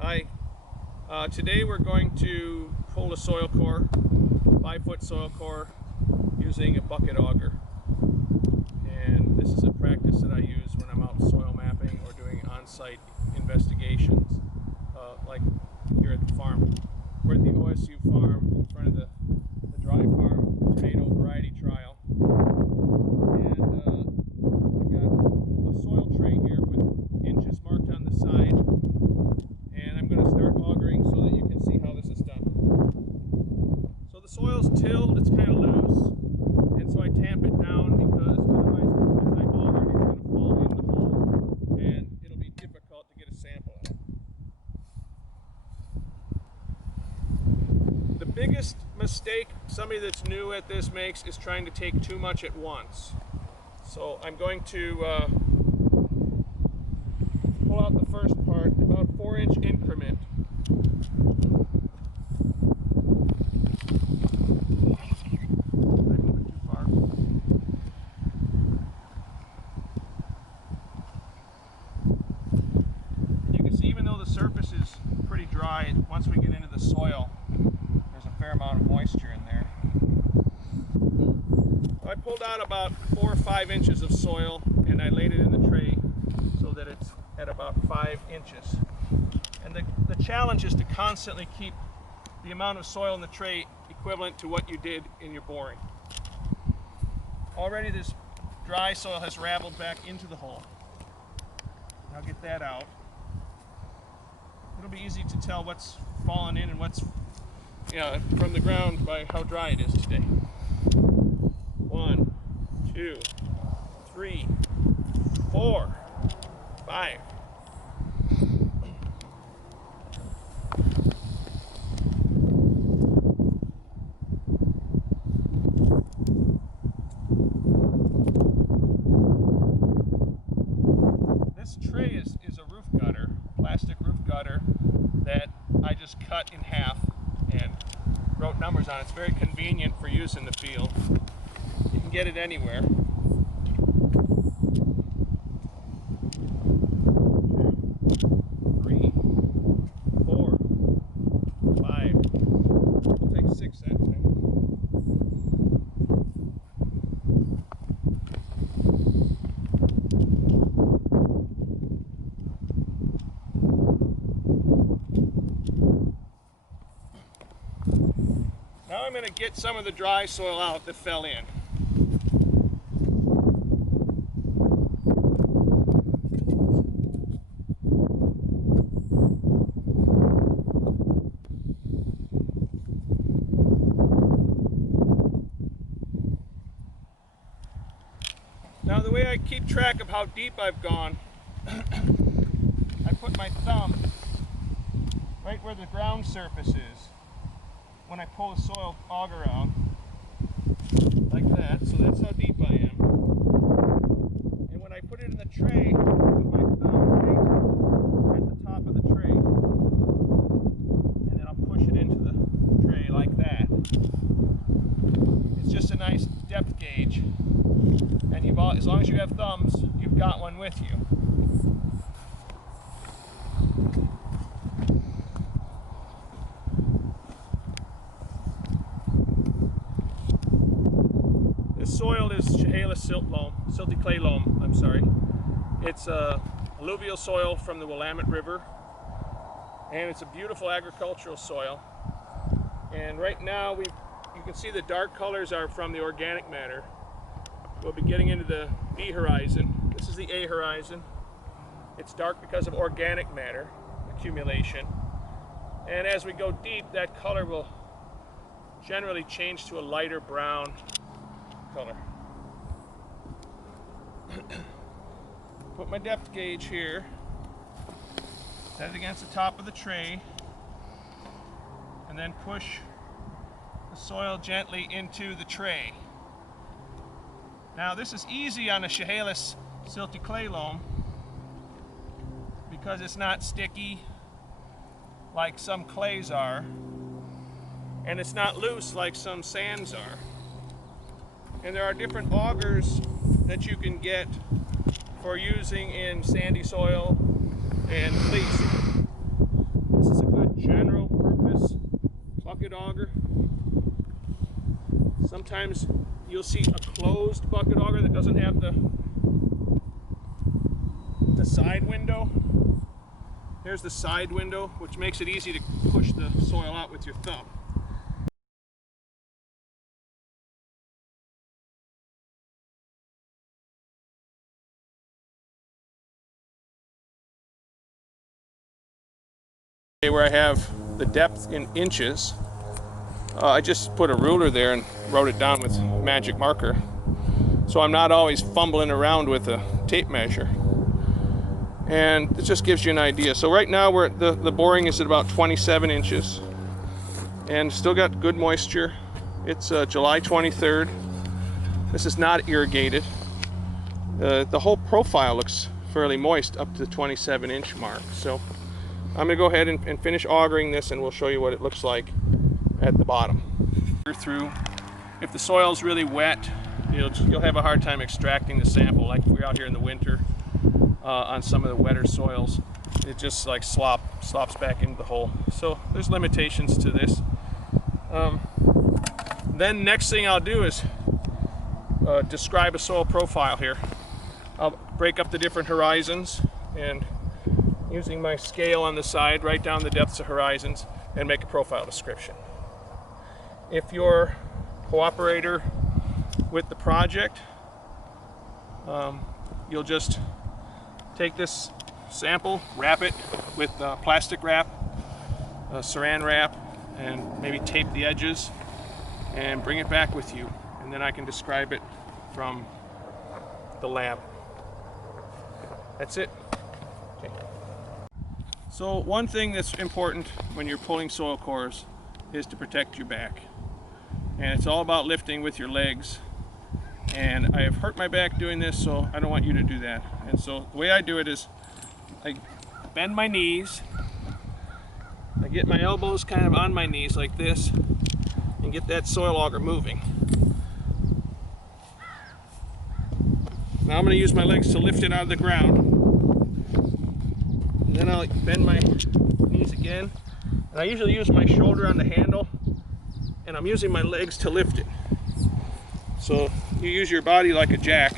Hi. Today we're going to pull a soil core, 5-foot soil core, using a bucket auger. And this is a practice that I use when I'm out soil mapping or doing on-site investigations, like here at the farm. We're at the OSU farm in front of the dry farm tomato variety trial. And I've got a soil tray here with inches marked on the side. And I'm going to start augering so that you can see how this is done. So the soil's tilled, it's kind of loose, and so I tamp it down because otherwise as I auger it's going to fall in the hole and it'll be difficult to get a sample out. The biggest mistake somebody that's new at this makes is trying to take too much at once. So I'm going to pull out the first part, about 4-inch increment. Too far. You can see even though the surface is pretty dry, once we get into the soil, there's a fair amount of moisture in there. I pulled out about 4 or 5 inches of soil and I laid it in the tray so that it's at about 5 inches. And the challenge is to constantly keep the amount of soil in the tray equivalent to what you did in your boring. Already this dry soil has raveled back into the hole. I'll get that out. It'll be easy to tell what's fallen in and what's from the ground by how dry it is today. 1, 2, 3, 4, 5. This tray is a roof gutter, plastic roof gutter that I just cut in half and wrote numbers on. It's very convenient for use in the field. You can get it anywhere. 2, 3, 4, 5. We'll take 6 that time. Now I'm going to get some of the dry soil out that fell in. Now the way I keep track of how deep I've gone, I put my thumb right where the ground surface is when I pull the soil auger out, like that, so that's how deep I am. And when I put it in the tray, I put my thumb right at the top of the tray, and then I'll push it into the tray like that. It's just a nice depth gauge, and as long as you have thumbs, you've got one with you. This soil is Chehalis silty clay loam, I'm sorry. It's alluvial soil from the Willamette River, and it's a beautiful agricultural soil. And right now you can see the dark colors are from the organic matter. We'll be getting into the B horizon. This is the A horizon. It's dark because of organic matter accumulation. And as we go deep, that color will generally change to a lighter brown color. Put my depth gauge here, set it against the top of the tray, and then push the soil gently into the tray. Now this is easy on a Chehalis silty clay loam because it's not sticky like some clays are, and it's not loose like some sands are. And there are different augers that you can get for using in sandy soil and fleece. sometimes you'll see a closed bucket auger that doesn't have the side window. Here's the side window, which makes it easy to push the soil out with your thumb. Where I have the depth in inches, I just put a ruler there and wrote it down with magic marker, so I'm not always fumbling around with a tape measure, and it just gives you an idea. So right now the boring is at about 27 inches and still got good moisture. It's July 23rd. This is not irrigated. The whole profile looks fairly moist up to the 27 inch mark. So I'm going to go ahead and finish augering this, and we'll show you what it looks like at the bottom. Through, if the soil's really wet, you'll have a hard time extracting the sample. Like if we're out here in the winter on some of the wetter soils, it just like slops back into the hole. So there's limitations to this. Then next thing I'll do is describe a soil profile here. I'll break up the different horizons and, using my scale on the side, write down the depths of horizons and make a profile description. If you're a cooperator with the project, you'll just take this sample, wrap it with plastic wrap, saran wrap, and maybe tape the edges and bring it back with you, and then I can describe it from the lab. That's it. Okay. So one thing that's important when you're pulling soil cores is to protect your back. And it's all about lifting with your legs. And I have hurt my back doing this, so I don't want you to do that. And so the way I do it is I bend my knees, I get my elbows kind of on my knees like this, and get that soil auger moving. Now I'm going to use my legs to lift it out of the ground. And then I'll bend my knees again, and I usually use my shoulder on the handle, and I'm using my legs to lift it. So you use your body like a jack